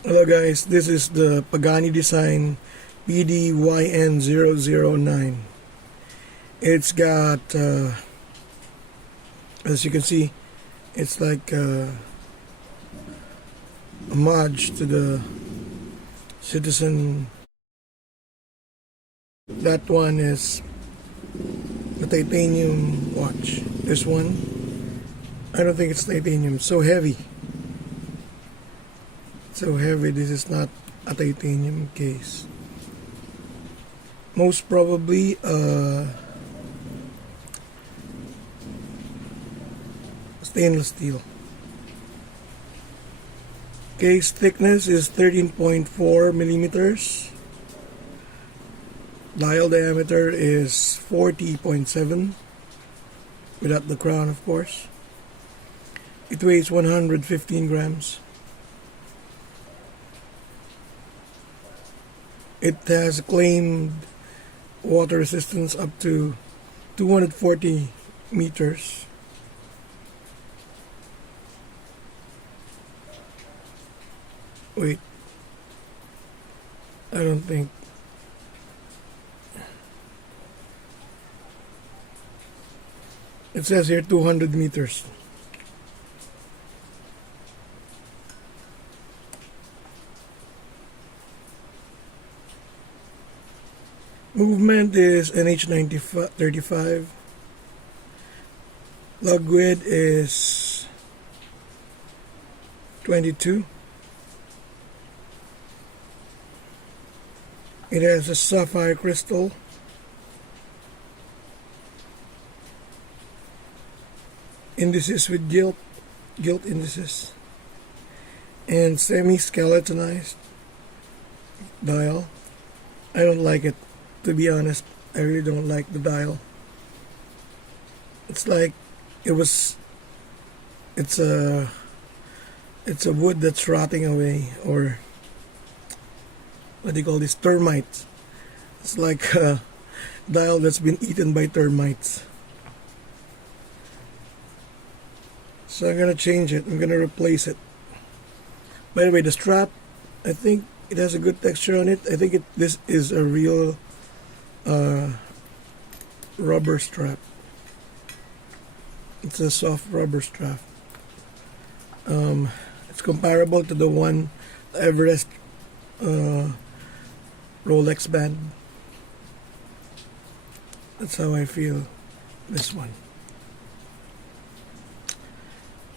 Hello guys, this is the Pagani Design PD-YN009. It's got, as you can see, it's like a homage to the Citizen. That one is the titanium watch. This one, I don't think it's titanium. It's so heavy. So heavy, this is not a titanium case. Most probably stainless steel. Case thickness is 13.4 millimeters. Dial diameter is 40.7 without the crown, of course. It weighs 115 grams. It has claimed water resistance up to 240 meters. Wait, I don't think. It says here 200 meters. Movement is NH35. Lug width is 22. It has a sapphire crystal. Indices with gilt indices. And semi-skeletonized dial. I don't like it, to be honest. I really don't like the dial. It's like it's a wood that's rotting away, or what do you call this, termites. It's like a dial that's been eaten by termites. So I'm gonna change it. I'm gonna replace it. By the way, the strap, I think it has a good texture on it. I think this is a real rubber strap. It's a soft rubber strap. It's comparable to the one Everest Rolex band. That's how I feel this one.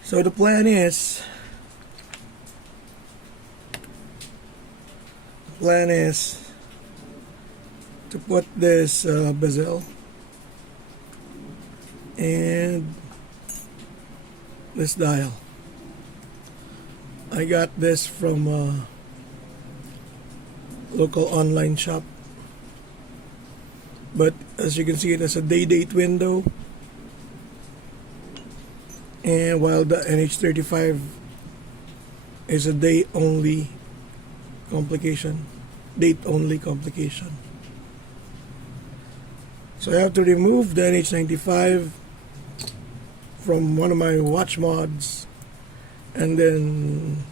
So the plan is to put this bezel and this dial. I got this from a local online shop, but as you can see, it has a day-date window, and while the NH35 is a day-only complication. So I have to remove the NH95 from one of my watch mods and then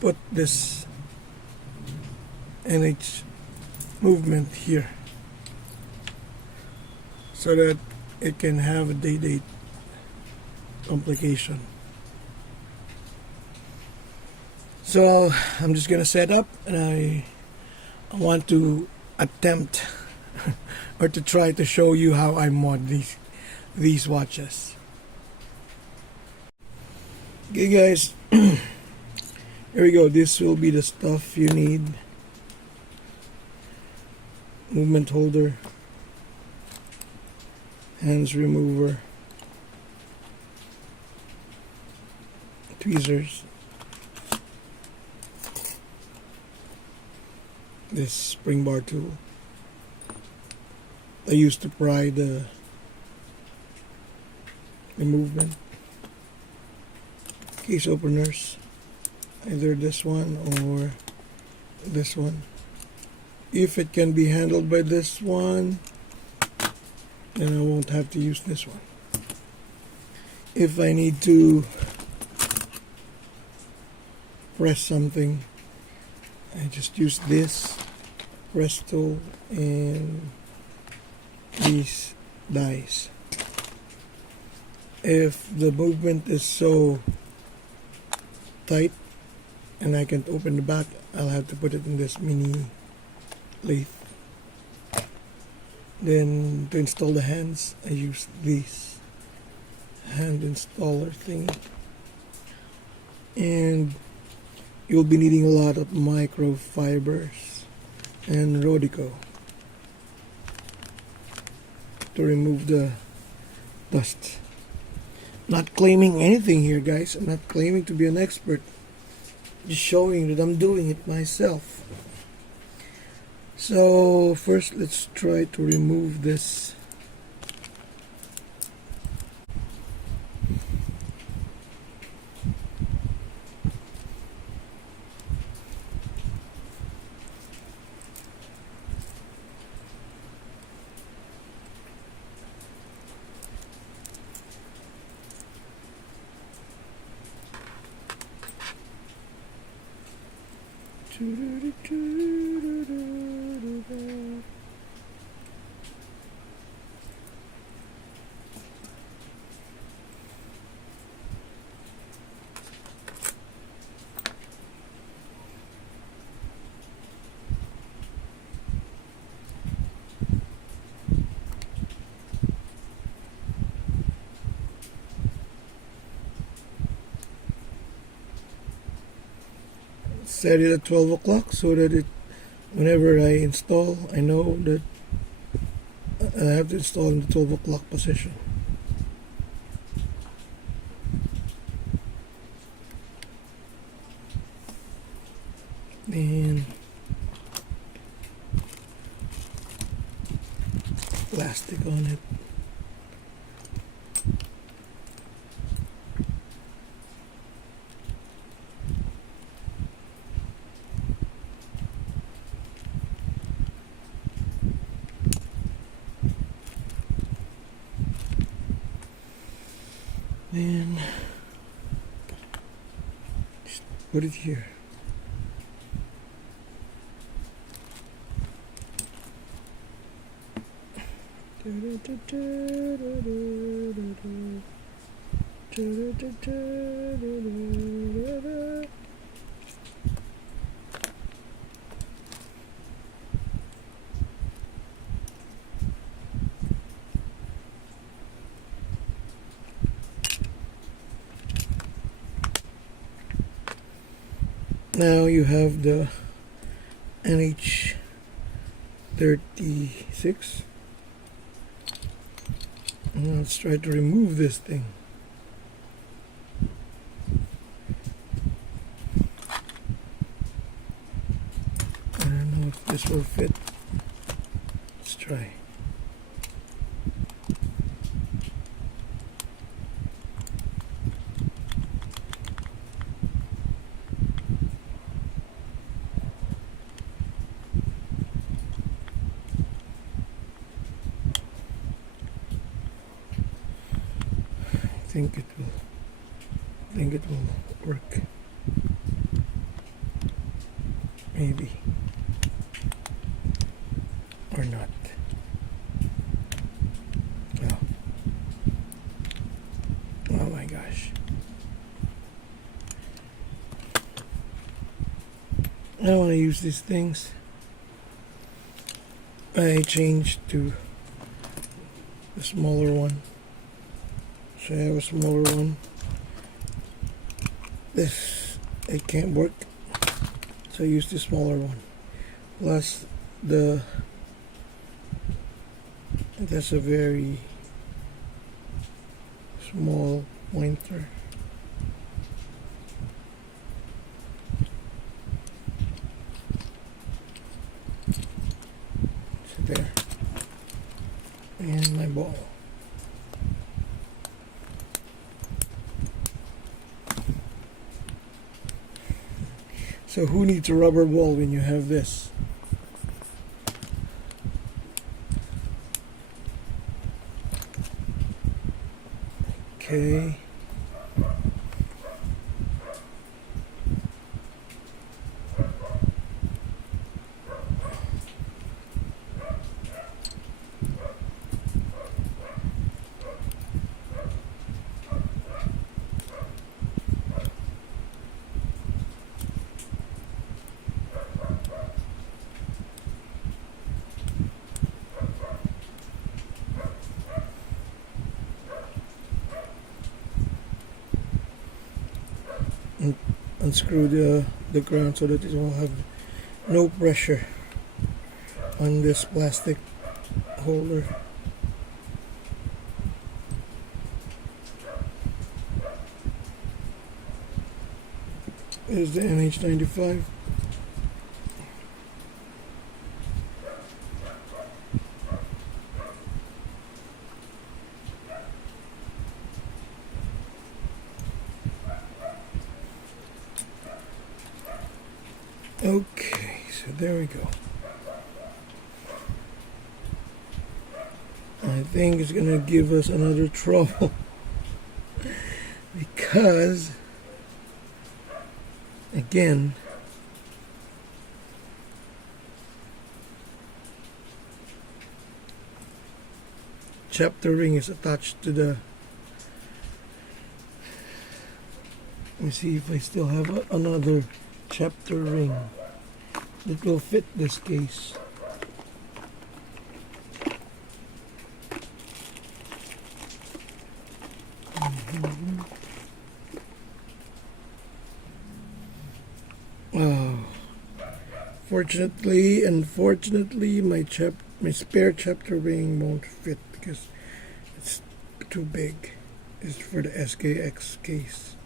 put this NH movement here so that it can have a day-date complication. So I'm just gonna set up, and I want to attempt or to try to show you how I mod these watches. Okay guys, here we go. This will be the stuff you need. Movement holder, hands remover, tweezers, this spring bar tool I used to pry the movement, case openers, either this one or this one. If it can be handled by this one, then I won't have to use this one. If I need to press something, I just use this press tool and these dies. If the movement is so tight and I can't open the back, I'll have to put it in this mini lathe. Then to install the hands, I use this hand installer thing. And you'll be needing a lot of microfibers and Rodico to remove the dust. Not claiming anything here, guys. I'm not claiming to be an expert. Just showing that I'm doing it myself. So first, let's try to remove this. Set it at 12 o'clock so that whenever I install, I know that I have to install in the 12 o'clock position. And plastic on it. Then just put it here. Now you have the NH36. Now let's try to remove this thing. I don't know if this will fit. Let's try. I think it will work. Maybe. Or not. Oh my gosh. I don't want to use these things. I changed to the smaller one. So I have a smaller one. This, it can't work. So I use the smaller one. Plus it has a very small pointer. So there. And my ball. So who needs a rubber ball when you have this? Okay. and unscrew the crown so that it will have no pressure on this plastic holder. Is the NH95. Okay, so there we go. I think it's gonna give us another trouble because again, chapter ring is attached to the. Let me see if I still have another chapter ring that will fit this case. Oh, fortunately, unfortunately, my spare chapter ring won't fit because it's too big. It's for the SKX case.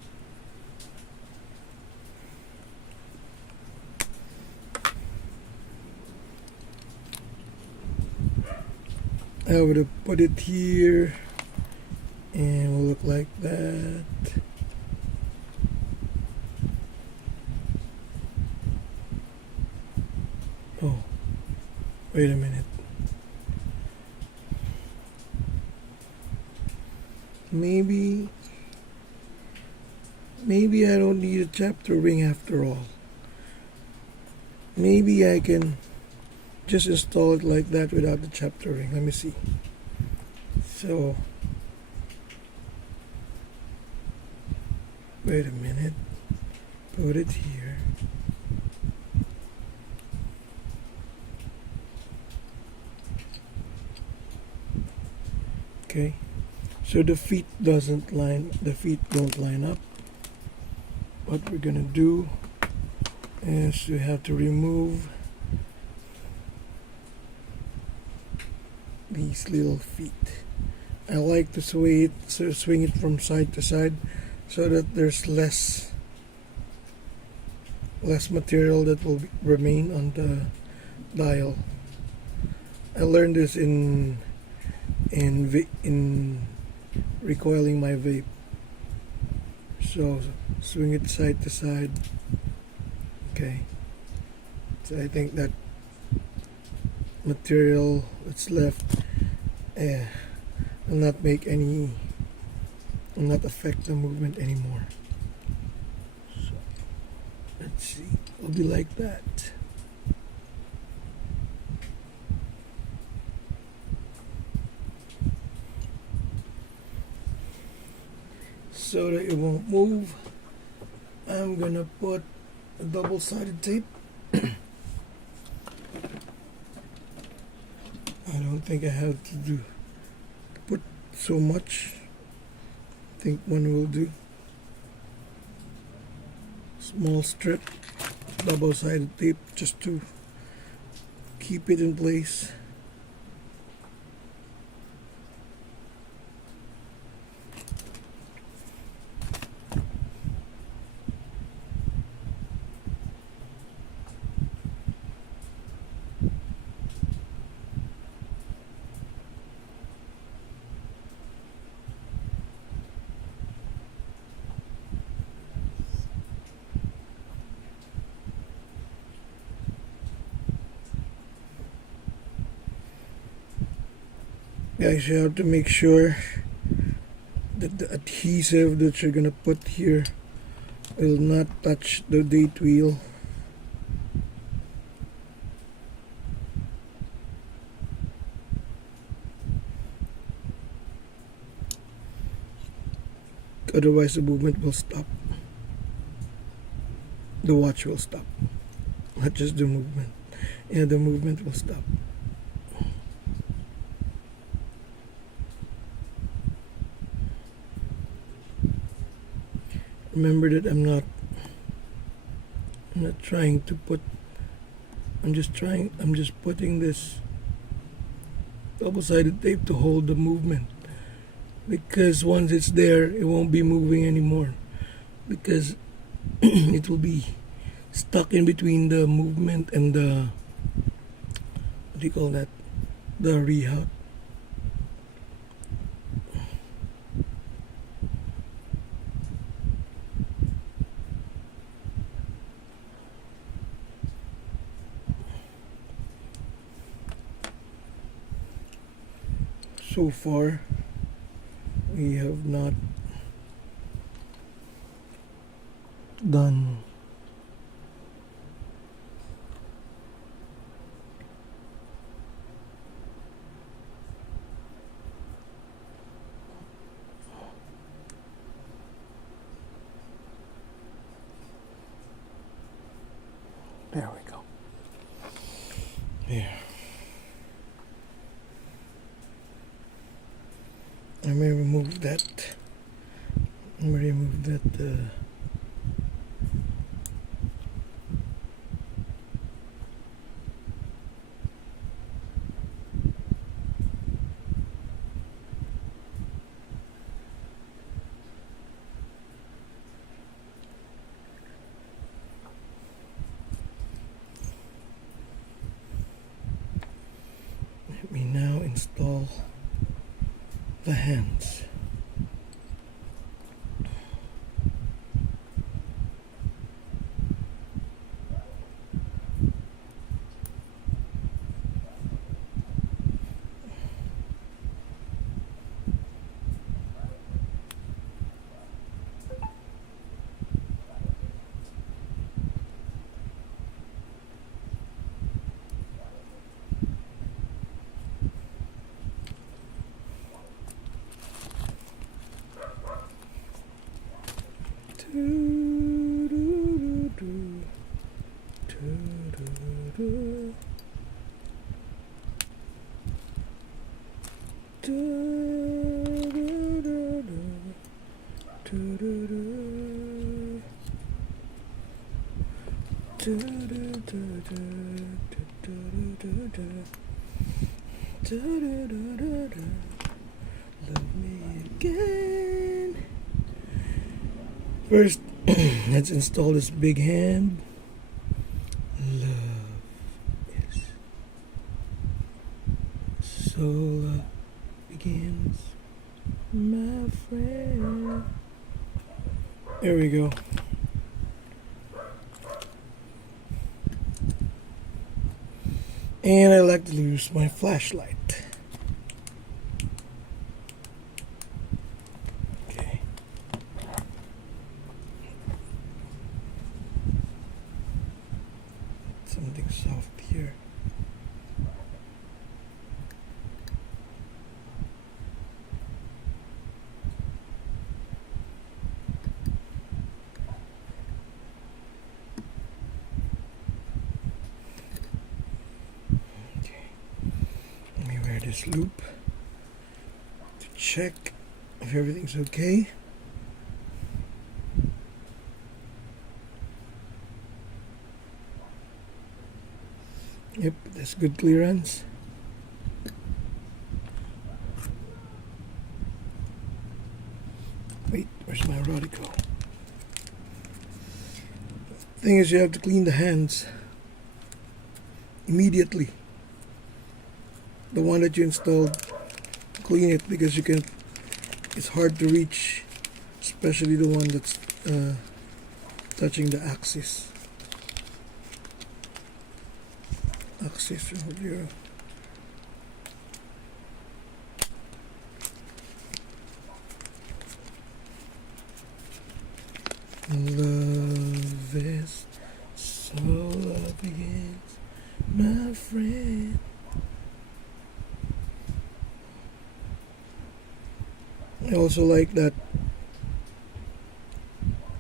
I would have put it here and it will look like that. Oh, wait a minute. Maybe I don't need a chapter ring after all. Maybe I can just install it like that without the chapter ring. Let me see. So, wait a minute. Put it here. Okay. So the feet don't line up. What we're gonna do is we have to remove these little feet. I like to swing it from side to side so that there's less material that will remain on the dial. I learned this in recoiling my vape. So swing it side to side. Okay. So I think that material that's left will not affect the movement anymore. So let's see. It'll be like that. So that it won't move, I'm gonna put a double-sided tape. I don't think I have to put so much. I think one will do. Small strip, double-sided tape, just to keep it in place. Guys, you have to make sure that the adhesive that you're gonna put here will not touch the date wheel. Otherwise the movement will stop. The watch will stop. Not just the movement. Yeah, the movement will stop. Remember that I'm not not trying to put, I'm just putting this double-sided tape to hold the movement, because once it's there it won't be moving anymore, because it will be stuck in between the movement and the, what do you call that, the reroute. So far we have not done there we go. There. I may remove that. I may remove that. Let me now install the hands. Love me again. First, let's install this big hand. Love is so love begins, my friend. There we go. And I like to use my flashlight. Okay. Something soft here. This loop to check if everything's okay. Yep, that's good clearance. Wait, where's my rodico? Thing is, you have to clean the hands immediately. The one that you installed, clean it, because you can, it's hard to reach, especially the one that's touching the axis of your love is so love begins, my friend. I also like that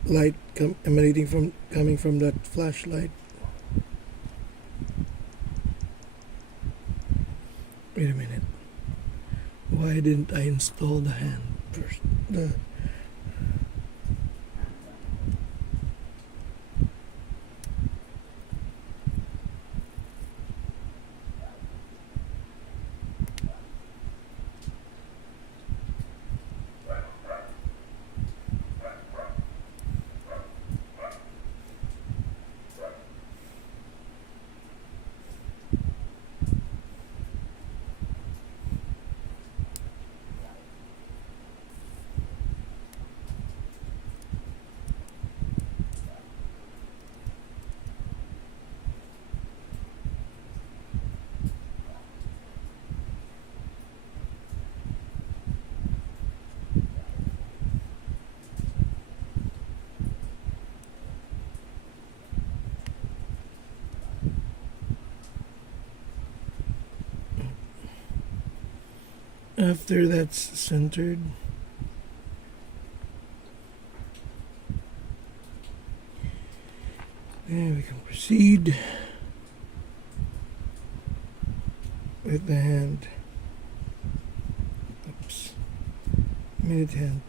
light coming from that flashlight. Wait a minute. Why didn't I install the hand first? After that's centered, then we can proceed with the hand. Oops. Minute hand.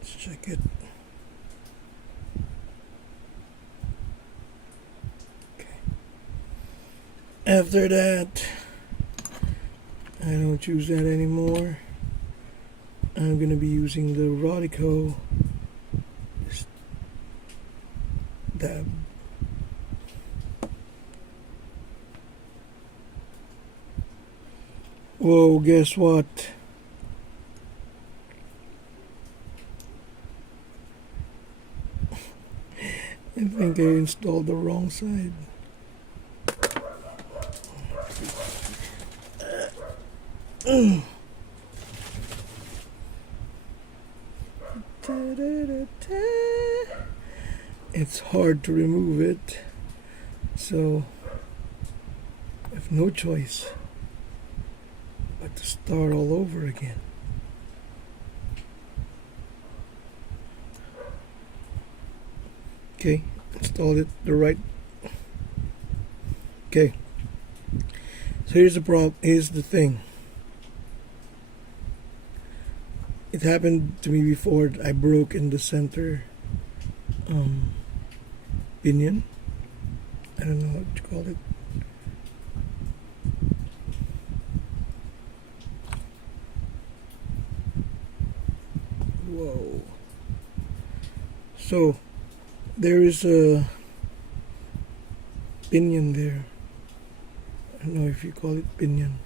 Let's check it. Okay. After that, I don't use that anymore. I'm going to be using the Rodico dab. Whoa, guess what? I think I installed the wrong side. It's hard to remove it, so I have no choice but to start all over again. Okay, installed it the right. Okay, so here's the problem. Here's the thing. It happened to me before. I broke in the center pinion. I don't know what you call it. Whoa. So there is a pinion there. I don't know if you call it pinion.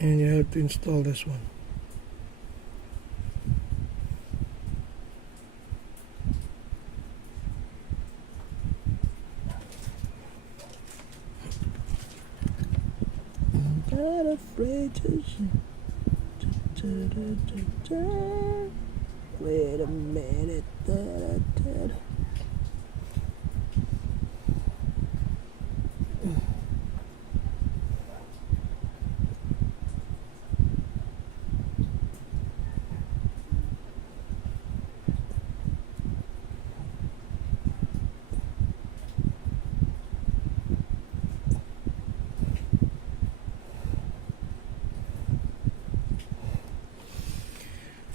And you have to install this one. I'm not afraid to. Wait a minute.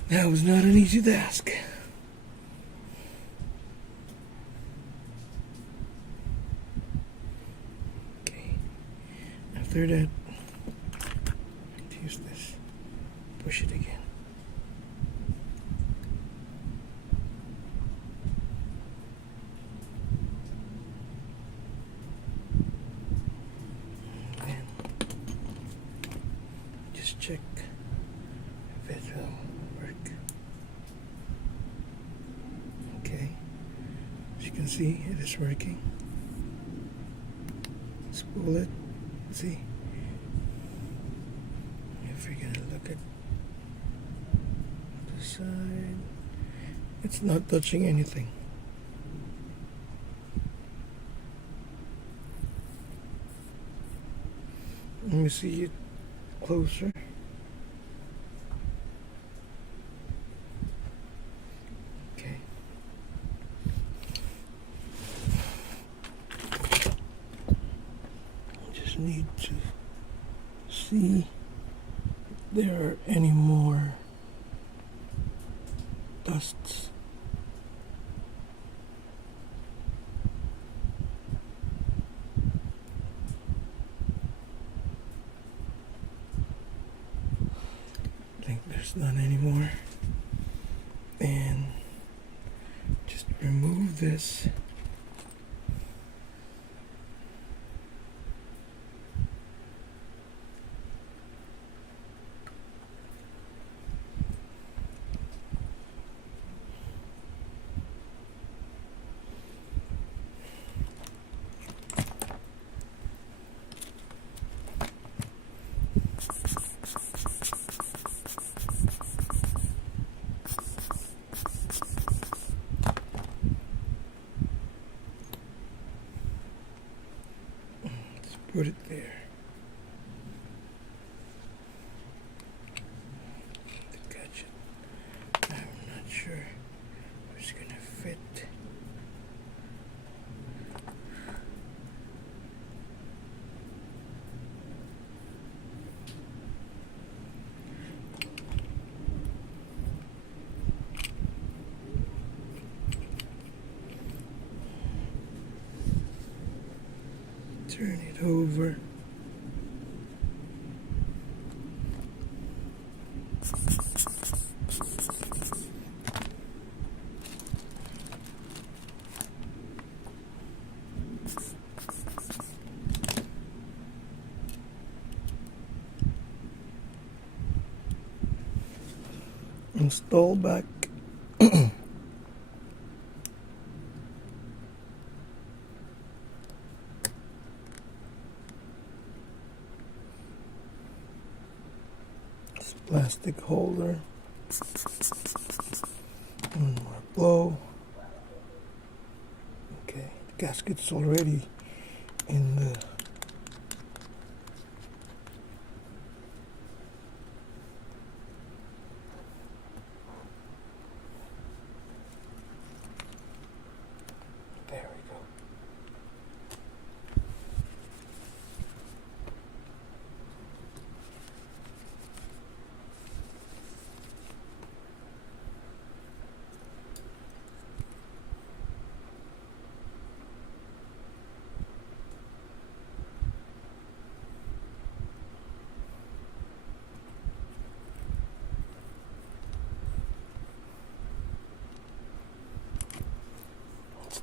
That was not an easy task. Okay. After that, use this. Push it again. And just check if it will work. Okay. As you can see, it is working. Spool it. See? If you're gonna look at the side, it's not touching anything. Let me see it closer. Okay. Just need to see if there are any more dusts. not anymore. And just remove this. Put it there. To catch it. I'm not sure if it's gonna fit. Turn it over. Install back. Plastic holder. One more blow. Okay, the gasket's already in the there we go.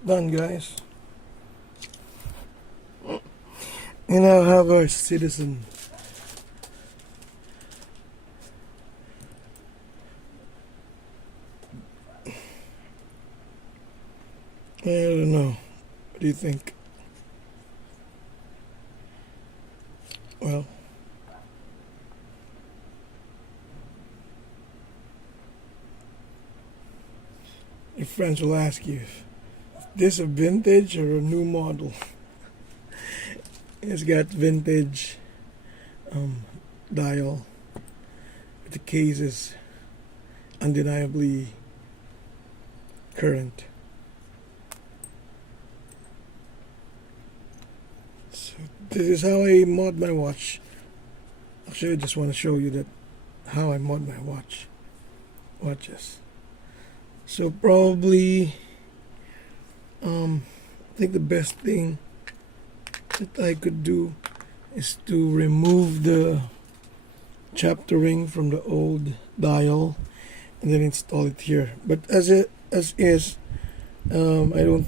Done, guys. And now have our citizen. I don't know. What do you think? Well, your friends will ask you, this a vintage or a new model? It's got vintage dial, but the case is undeniably current. So this is how I mod my watch. Actually, I just want to show you that how I mod my watches. So probably I think the best thing that I could do is to remove the chapter ring from the old dial and then install it here. But as is, I don't.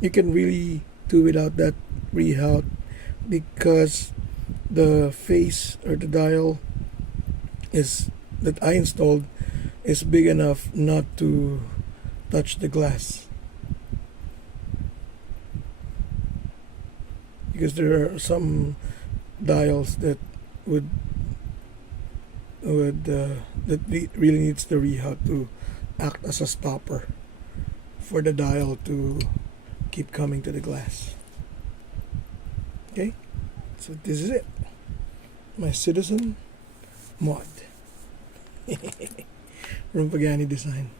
You can really do without that rehout because the face or the dial is that I installed is big enough not to touch the glass. Because there are some dials that really needs the rehout to act as a stopper for the dial to keep coming to the glass. Okay, so this is it, my citizen mod from Pagani Design.